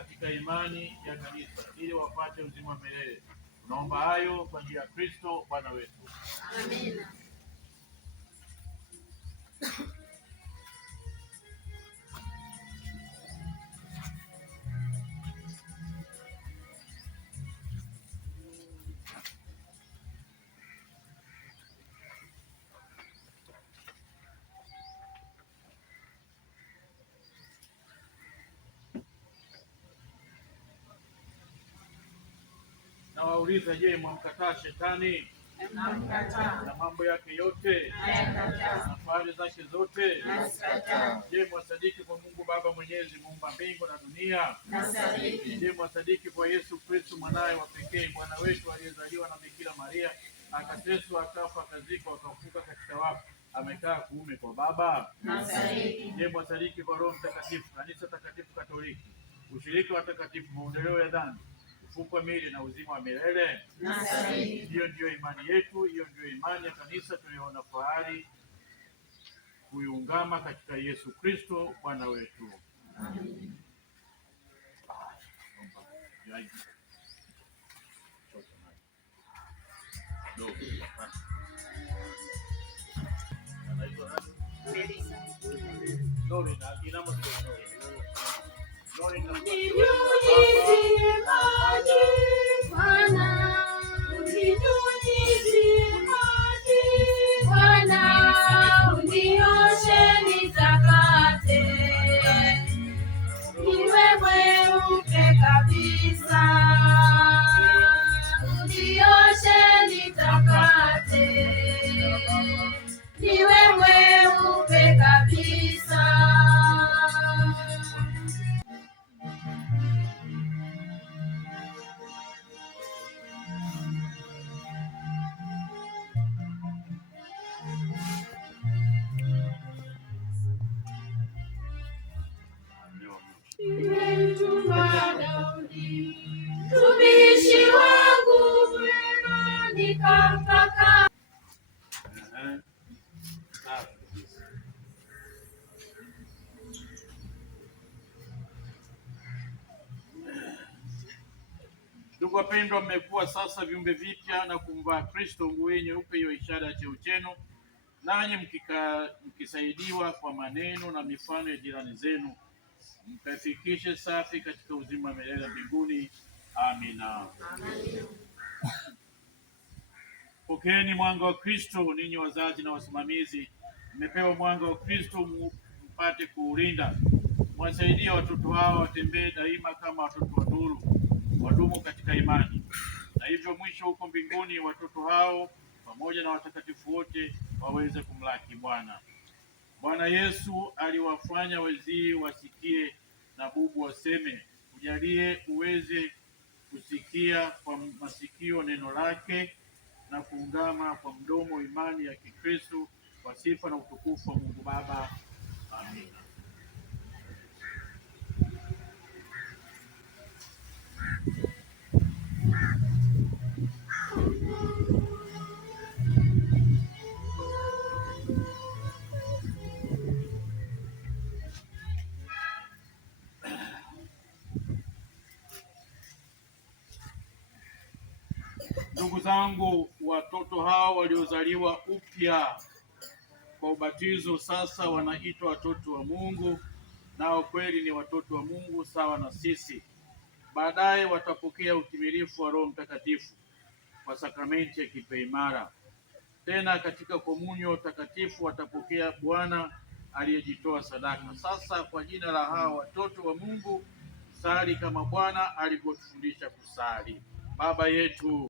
katika imani ya kanisa ili wapate uzima milele. Tunaomba hayo kwa njia ya Kristo Bwana wetu. Amina. Nawauliza, je, mwamkataa shetani? Namkataa. Na mambo yake yote? Nayakataa. Na fahari zake zote? Nazikataa. Je, mwasadiki kwa Mungu Baba Mwenyezi, muumba mbingu na dunia? Nasadiki. Je, mwasadiki kwa Yesu Kristo mwanaye wa pekee, Bwana wetu, aliyezaliwa na Bikira Maria, akateswa, akafa, akazikwa, akafufuka katika wafu, amekaa kuume kwa Baba? Nasadiki. Je, mwasadiki kwa Roho Mtakatifu, kanisa takatifu Katoliki, ushirika wa takatifu, maondoleo ya dhambi, ufufuo wa miili na uzima wa milele? Nasadiki. Hiyo ndiyo imani yetu, hiyo ndiyo imani ya kanisa tuliyoona fahari kuiungama katika Yesu Kristo Bwana wetu. Amen. Mtumishi wangu mwema nikampaka. Ndugu wapendwa, mmekuwa sasa viumbe vipya na kumvaa Kristo, nguo nyeupe, hiyo ishara ya cheo chenu, nanyi mkisaidiwa kwa maneno na mifano ya jirani zenu, mkafikishe safi katika uzima wa milele mbinguni. Amina. Amina. Pokeeni mwanga wa Kristo, ninyi wazazi na wasimamizi, mmepewa mwanga wa Kristo mpate kuulinda. Mwasaidie watoto hao watembee daima kama watoto wa nuru, wadumu katika imani, na hivyo mwisho huko mbinguni watoto hao pamoja na watakatifu wote waweze kumlaki Bwana. Bwana Yesu aliwafanya wazee wasikie na bubu waseme. Ujalie uweze kusikia kwa masikio neno lake na kuungama kwa mdomo imani ya Kikristo, kwa sifa na utukufu wa Mungu Baba. Amina. Ndugu zangu, watoto hao waliozaliwa upya kwa ubatizo sasa wanaitwa watoto wa Mungu, nao kweli ni watoto wa Mungu sawa na sisi. Baadaye watapokea utimilifu wa Roho Mtakatifu kwa sakramenti ya kipaimara. Tena katika komunyo takatifu watapokea Bwana aliyejitoa sadaka. Sasa kwa jina la hao watoto wa Mungu, sali kama Bwana alivyotufundisha kusali. Baba yetu